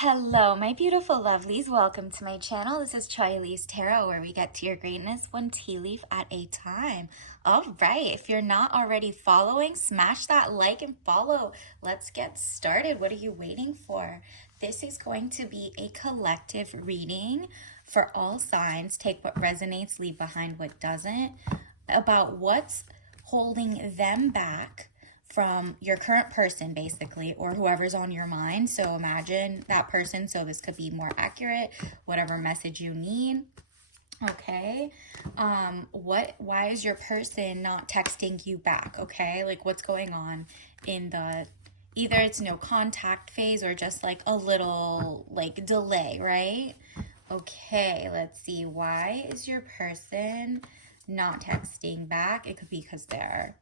Hello, my beautiful lovelies. Welcome to my channel. This is Charlie's Tarot, where we get to your greatness one tea leaf at a time. All right, if you're not already following, smash that like and follow. Let's get started. What are you waiting for? This is going to be a collective reading for all signs. Take what resonates, leave behind what doesn't, about what's holding them back from your current person, basically, or whoever's on your mind. So imagine that person. So this could be more accurate, whatever message you need. Okay. Why is your person not texting you back? Okay. Like, what's going on in the, either it's no contact phase or just like a little like delay, right? Okay. Let's see. Why is your person not texting back? It could be because they're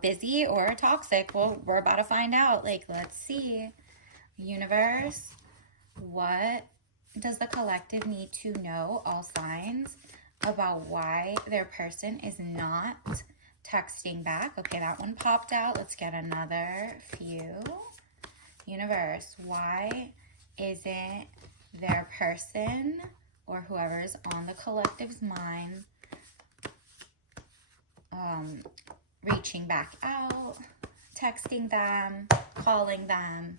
busy or toxic. Well, we're about to find out. Like, let's see. Universe, what does the collective need to know, all signs, about why their person is not texting back? Okay, that one popped out. Let's get another few. Universe, why isn't their person or whoever's on the collective's mind reaching back out, texting them, calling them?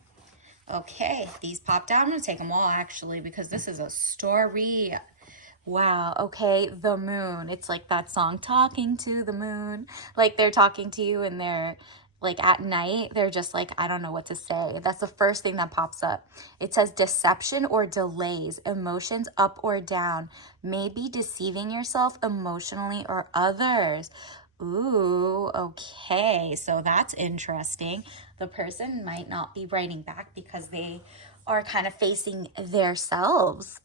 Okay, these popped out. I'm going to take them all, actually, because this is a story. Wow, okay, the moon. It's like that song, Talking to the Moon. Like, they're talking to you and they're, like, at night, they're just like, I don't know what to say. That's the first thing that pops up. It says deception or delays, emotions up or down, maybe deceiving yourself emotionally or others. Ooh, okay, so that's interesting. The person might not be writing back because they are kind of facing themselves.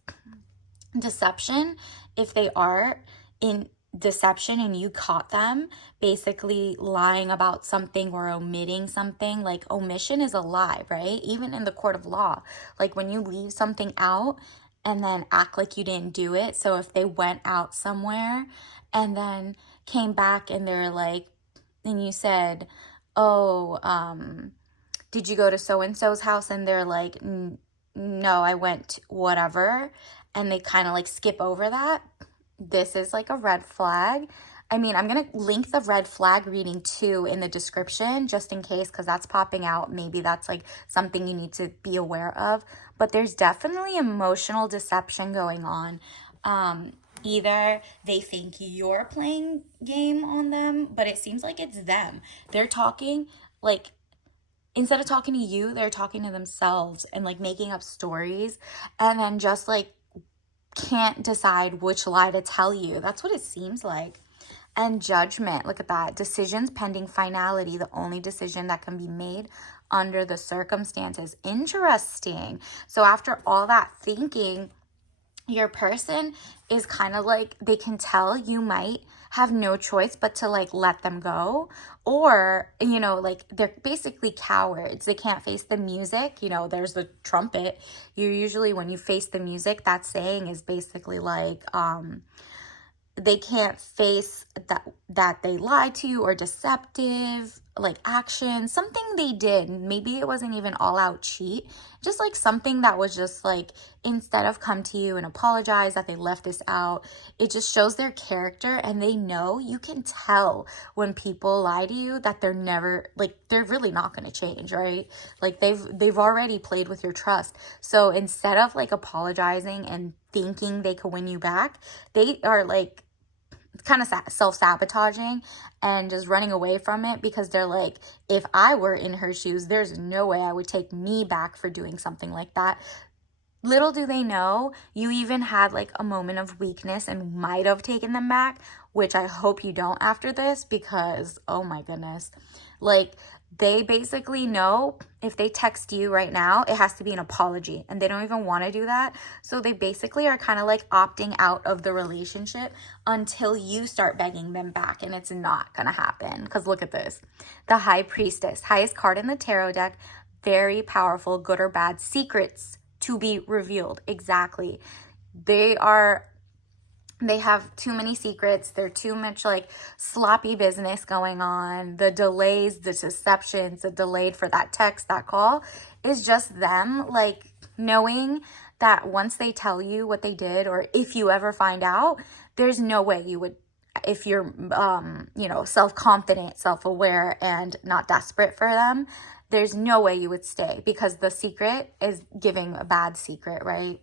Deception, if they are in deception and you caught them basically lying about something or omitting something, like omission is a lie, right? Even in the court of law, like when you leave something out and then act like you didn't do it. So if they went out somewhere and then came back and they're like, and you said, oh, did you go to so-and-so's house? And they're like, no, I went whatever. And they kind of like skip over that. This is like a red flag. I mean, I'm going to link the red flag reading too in the description just in case, because that's popping out. Maybe that's like something you need to be aware of. But there's definitely emotional deception going on. Either they think you're playing game on them, but it seems like it's them. They're talking like, instead of talking to you, they're talking to themselves and like making up stories and then just like can't decide which lie to tell you. That's what it seems like. And judgment, look at that. Decisions pending finality, the only decision that can be made under the circumstances. Interesting. So after all that thinking, your person is kind of like, they can tell you might have no choice but to like let them go, or like they're basically cowards. They can't face the music. There's the trumpet. You usually, when you face the music, that saying is basically like they can't face that they lied to you or deceptive like action, something they did. Maybe it wasn't even all out cheat, just like something that was just like, instead of come to you and apologize that they left this out, it just shows their character. And they know, you can tell when people lie to you that they're never like, they're really not going to change, right? Like they've already played with your trust. So instead of like apologizing and thinking they could win you back, they are like kind of self-sabotaging and just running away from it, because they're like, if I were in her shoes, there's no way I would take me back for doing something like that. Little do they know, you even had like a moment of weakness and might have taken them back, which I hope you don't after this, because oh my goodness, like they basically know if they text you right now, it has to be an apology, and they don't even want to do that. So they basically are kind of like opting out of the relationship until you start begging them back, and it's not going to happen. Because look at this, the High Priestess, highest card in the tarot deck, very powerful, good or bad, secrets to be revealed. Exactly. They have too many secrets. They're too much like sloppy business going on. The delays, the deceptions, the delayed for that text, that call is just them like knowing that once they tell you what they did, or if you ever find out, there's no way you would, if you're, you know, self-confident, self-aware, and not desperate for them, there's no way you would stay, because the secret is giving a bad secret, right?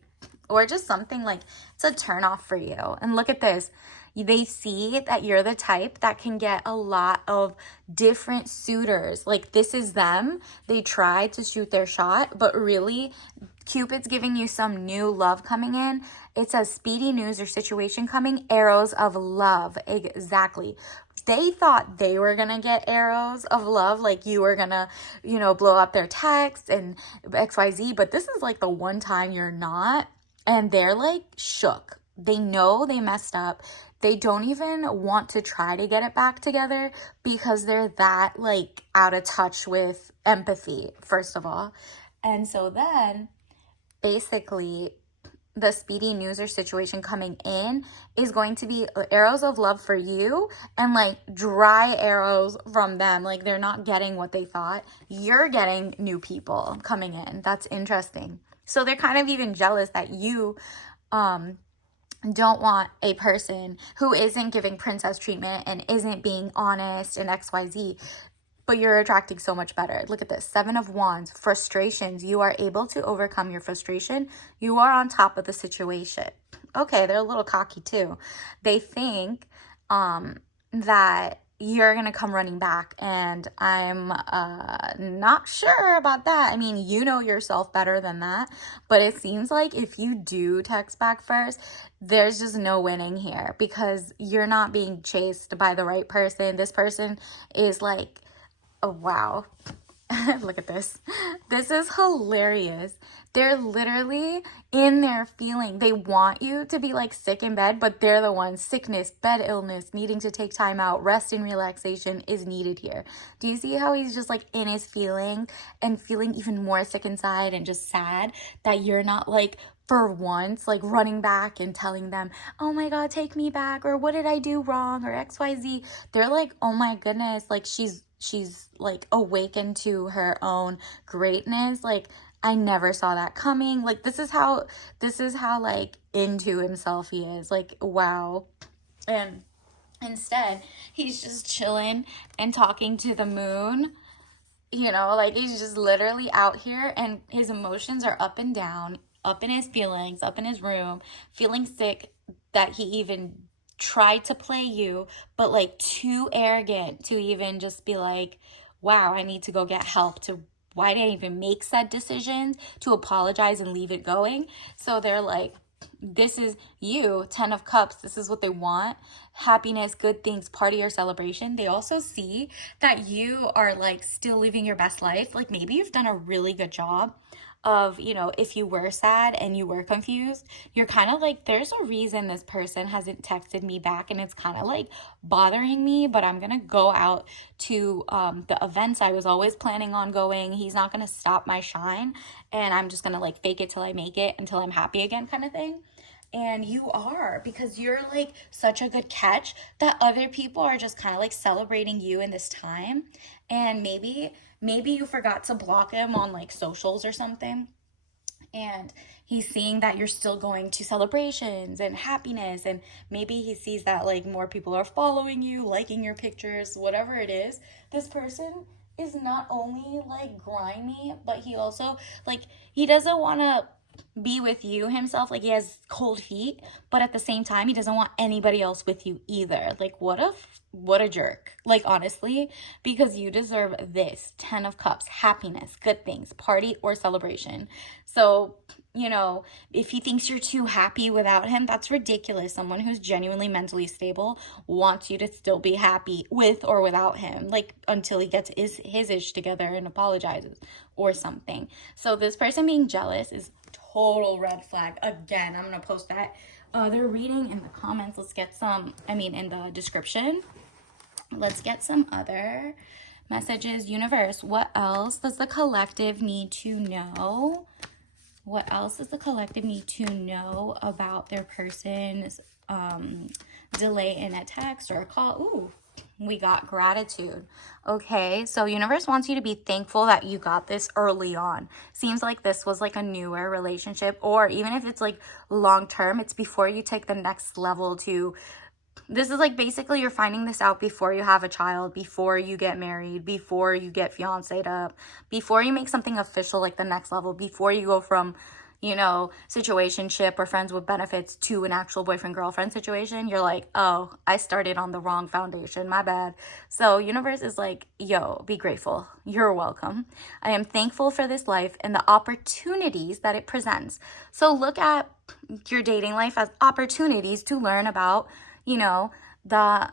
Or just something like it's a turn off for you. And look at this. They see that you're the type that can get a lot of different suitors. Like, this is them. They try to shoot their shot, but really Cupid's giving you some new love coming in. It says speedy news or situation coming, arrows of love. Exactly. They thought they were going to get arrows of love, like you were going to, you know, blow up their text and XYZ, but this is like the one time you're not, and they're like shook. They know they messed up. They don't even want to try to get it back together because they're that like out of touch with empathy, first of all. And so then basically the speedy news or situation coming in is going to be arrows of love for you and like dry arrows from them. Like, they're not getting what they thought. You're getting new people coming in. That's interesting. So they're kind of even jealous that you don't want a person who isn't giving princess treatment and isn't being honest and XYZ. But you're attracting so much better. Look at this. 7 of Wands. Frustrations. You are able to overcome your frustration. You are on top of the situation. Okay, they're a little cocky too. They think that you're going to come running back. And I'm not sure about that. I mean, you know yourself better than that. But it seems like if you do text back first, there's just no winning here because you're not being chased by the right person. This person is like, oh, wow. Look at this. This is hilarious. They're literally in their feeling. They want you to be like sick in bed, but they're the ones. Sickness, bed illness, needing to take time out, rest and relaxation is needed here. Do you see how he's just like in his feeling and feeling even more sick inside and just sad that you're not like, for once, like running back and telling them, oh my God, take me back, or what did I do wrong, or XYZ. They're like, oh my goodness, like she's like awakened to her own greatness. Like, I never saw that coming. Like, this is how like into himself he is. Like, wow. And instead, he's just chilling and talking to the moon. You know, like he's just literally out here and his emotions are up and down, up in his feelings, up in his room, feeling sick that he even tried to play you, but like too arrogant to even just be like, wow, I need to go get help. To why did I even make said decisions, to apologize and leave it going? So they're like, this is you, 10 of Cups. This is what they want. Happiness, good things, party or celebration. They also see that you are like still living your best life. Like, maybe you've done a really good job of, you know, if you were sad and you were confused, you're kind of like, there's a reason this person hasn't texted me back and it's kind of like bothering me, but I'm gonna go out to the events I was always planning on going. He's not gonna stop my shine, and I'm just gonna like fake it till I make it until I'm happy again, kind of thing. And you are, because you're like such a good catch that other people are just kind of like celebrating you in this time. And maybe you forgot to block him on like socials or something, and he's seeing that you're still going to celebrations and happiness, and maybe he sees that like more people are following you, liking your pictures, whatever it is. This person is not only like grimy, but he also like, he doesn't want to be with you himself. Like, he has cold feet, but at the same time he doesn't want anybody else with you either. Like, what a jerk. Like, honestly, because you deserve this 10 of Cups, happiness, good things, party or celebration. So, you know, if he thinks you're too happy without him, that's ridiculous. Someone who's genuinely mentally stable wants you to still be happy with or without him, like until he gets his ish together and apologizes or something. So this person being jealous is total red flag. Again, I'm gonna post that other reading in the comments. Let's get some, in the description. Let's get some other messages. Universe, what else does the collective need to know? What else does the collective need to know about their person's delay in a text or a call? Ooh, we got gratitude. Okay, so universe wants you to be thankful that you got this early on. Seems like this was like a newer relationship, or even if it's like long term, it's before you take the next level to, this is like basically you're finding this out before you have a child, before you get married, before you get fiancéed up, before you make something official like the next level, before you go from, you know, situationship or friends with benefits to an actual boyfriend girlfriend situation. You're like, oh, I started on the wrong foundation, my bad. So universe is like, yo, be grateful, you're welcome. I am thankful for this life and the opportunities that it presents. So look at your dating life as opportunities to learn about, you know, the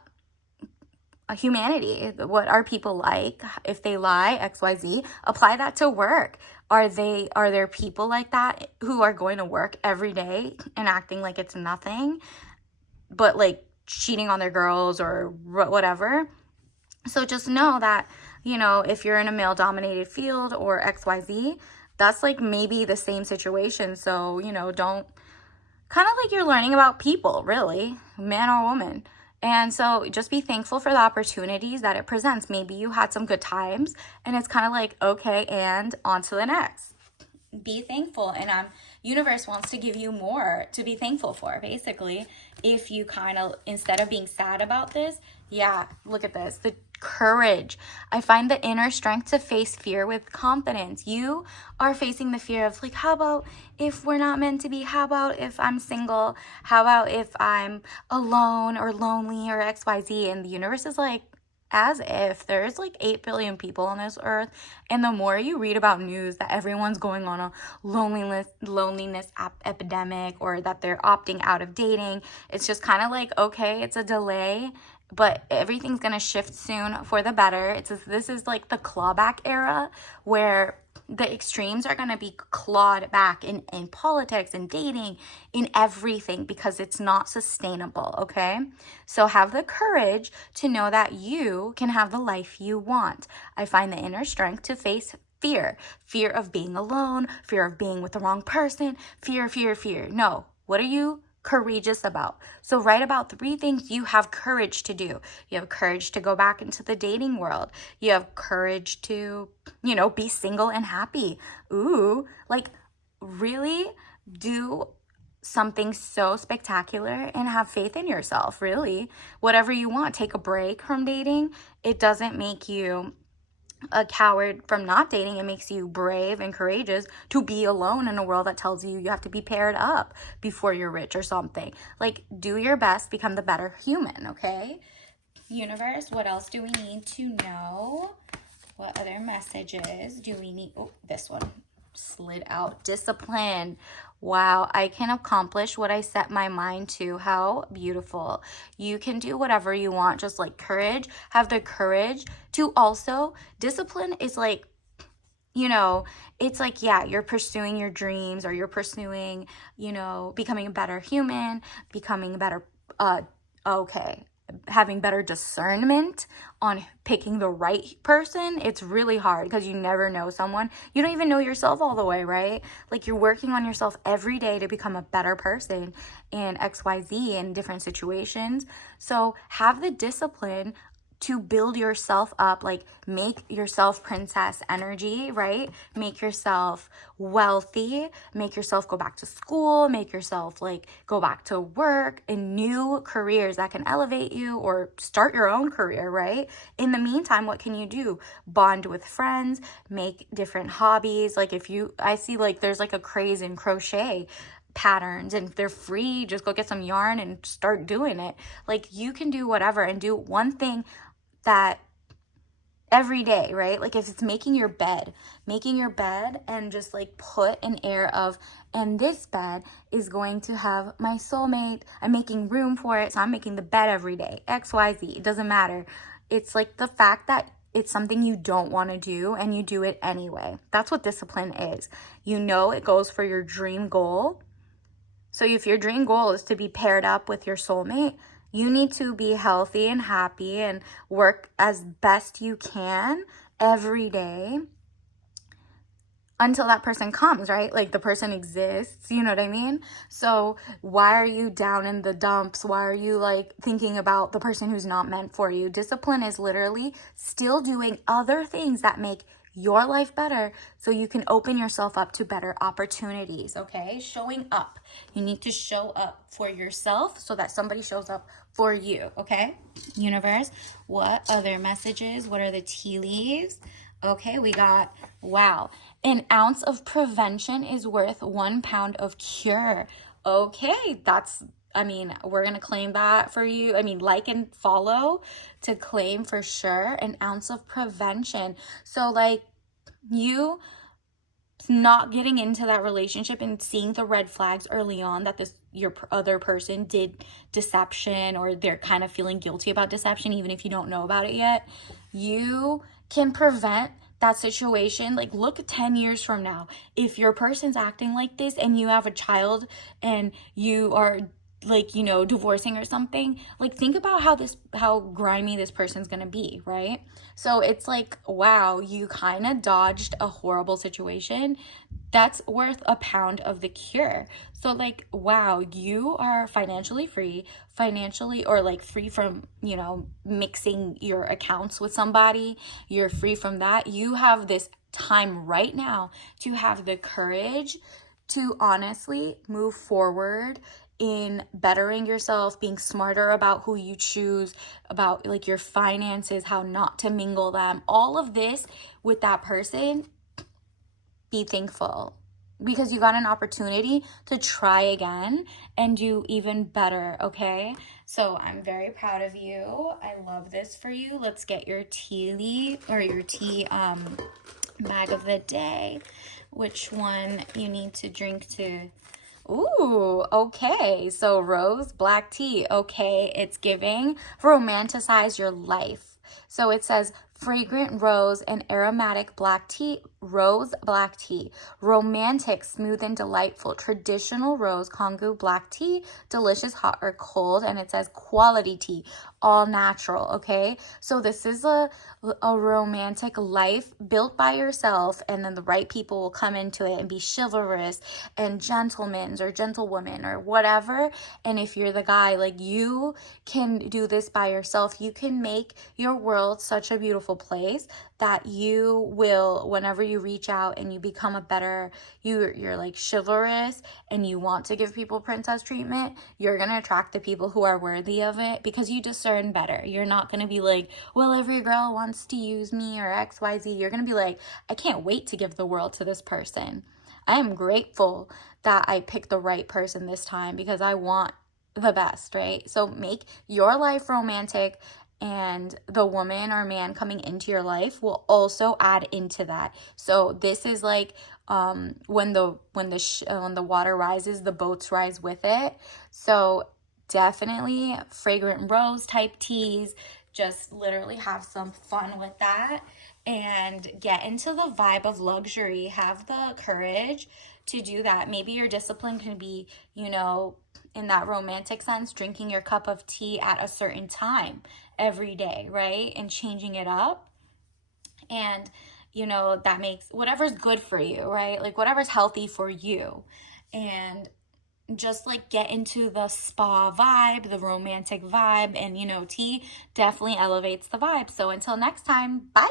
humanity. What are people like? If they lie, XYZ, apply that to work. Are there people like that who are going to work every day and acting like it's nothing, but like cheating on their girls or whatever? So just know that, you know, if you're in a male dominated field or XYZ, that's like maybe the same situation. So, you know, don't, kind of like you're learning about people, really, man or woman. And so just be thankful for the opportunities that it presents. Maybe you had some good times and it's kind of like, okay, and on to the next. Be thankful, and universe wants to give you more to be thankful for, basically. If you kind of, instead of being sad about this, yeah, look at this, the courage. I find the inner strength to face fear with confidence. You are facing the fear of like, how about if we're not meant to be? How about if I'm single? How about if I'm alone or lonely or XYZ? And the universe is like, as if there's like 8 billion people on this earth, and the more you read about news that everyone's going on a loneliness epidemic, or that they're opting out of dating, it's just kind of like, okay, it's a delay, but everything's gonna shift soon for the better. This is like the clawback era, where the extremes are going to be clawed back in politics and dating, in everything, because it's not sustainable, okay? So have the courage to know that you can have the life you want. I find the inner strength to face fear of being alone, fear of being with the wrong person, fear. No, what are you courageous about? So write about 3 things you have courage to do. You have courage to go back into the dating world. You have courage to, you know, be single and happy. Ooh, like really do something so spectacular and have faith in yourself, really. Whatever you want, take a break from dating. It doesn't make you a coward from not dating. It makes you brave and courageous to be alone in a world that tells you you have to be paired up before you're rich or something. Like, do your best, become the better human, okay? Universe, what else do we need to know? What other messages do we need? Oh, this one slid out. Discipline. Wow, I can accomplish what I set my mind to. How beautiful. You can do whatever you want, just like courage. Have the courage to also, discipline is like, you know, it's like, yeah, you're pursuing your dreams, or you're pursuing, you know, becoming a better human, becoming a better, having better discernment on picking the right person. It's really hard because you never know someone. You don't even know yourself all the way, right? Like, you're working on yourself every day to become a better person in XYZ in different situations. So have the discipline to build yourself up, like make yourself princess energy, right? Make yourself wealthy, make yourself go back to school, make yourself like go back to work in new careers that can elevate you, or start your own career, right? In the meantime, what can you do? Bond with friends, make different hobbies. Like I see like there's like a craze in crochet patterns, and they're free. Just go get some yarn and start doing it. Like, you can do whatever and do one thing that every day, right? Like, if it's making your bed and just like put an air of, and this bed is going to have my soulmate. I'm making room for it. So I'm making the bed every day, XYZ. It doesn't matter. It's like the fact that it's something you don't want to do and you do it anyway. That's what discipline is. You know, it goes for your dream goal. So if your dream goal is to be paired up with your soulmate, you need to be healthy and happy and work as best you can every day until that person comes, right? Like the person exists, you know what I mean? So why are you down in the dumps? Why are you like thinking about the person who's not meant for you? Discipline is literally still doing other things that make your life better so you can open yourself up to better opportunities, okay? Showing up. You need to show up for yourself so that somebody shows up for you, okay? Universe, what other messages? What are the tea leaves? Okay, we got, wow, an ounce of prevention is worth 1 pound of cure. Okay, that's, I mean, we're going to claim that for you. I mean, like and follow to claim for sure an ounce of prevention. So like you not getting into that relationship and seeing the red flags early on that your other person did deception, or they're kind of feeling guilty about deception even if you don't know about it yet, you can prevent that situation. Like look 10 years from now, if your person's acting like this and you have a child and you are like, you know, divorcing or something, like think about how grimy this person's gonna be, right? So it's like, wow, you kind of dodged a horrible situation that's worth a pound of the cure. So like, wow, you are financially free, or like free from, you know, mixing your accounts with somebody. You're free from that. You have this time right now to have the courage to honestly move forward in bettering yourself, being smarter about who you choose, about like your finances, how not to mingle them, all of this with that person. Be thankful because you got an opportunity to try again and do even better, okay? So I'm very proud of you. I love this for you. Let's get your tea leaf or your tea bag of the day. Which one you need to drink to... Ooh, okay. So rose, black tea. Okay, it's giving romanticize your life. So it says fragrant rose and aromatic black tea, rose black tea, romantic, smooth and delightful, traditional rose Kongu black tea, delicious hot or cold, and it says quality tea, all natural, okay? So this is a romantic life built by yourself, and then the right people will come into it and be chivalrous and gentlemen or gentlewomen or whatever. And if you're the guy, like you can do this by yourself. You can make your world such a beautiful place that you will, whenever you reach out and you become a better, you're like chivalrous and you want to give people princess treatment, you're going to attract the people who are worthy of it because you discern better. You're not going to be like, well, every girl wants to use me or XYZ. You're going to be like, I can't wait to give the world to this person. I am grateful that I picked the right person this time because I want the best, right? So make your life romantic, and the woman or man coming into your life will also add into that. So this is like when the water rises, the boats rise with it. So definitely fragrant rose type teas. Just literally have some fun with that and get into the vibe of luxury. Have the courage to do that. Maybe your discipline can be, you know, in that romantic sense, drinking your cup of tea at a certain time every day, right? And changing it up. And, you know, that makes whatever's good for you, right? Like whatever's healthy for you. And just like get into the spa vibe, the romantic vibe, and, you know, tea definitely elevates the vibe. So until next time, bye.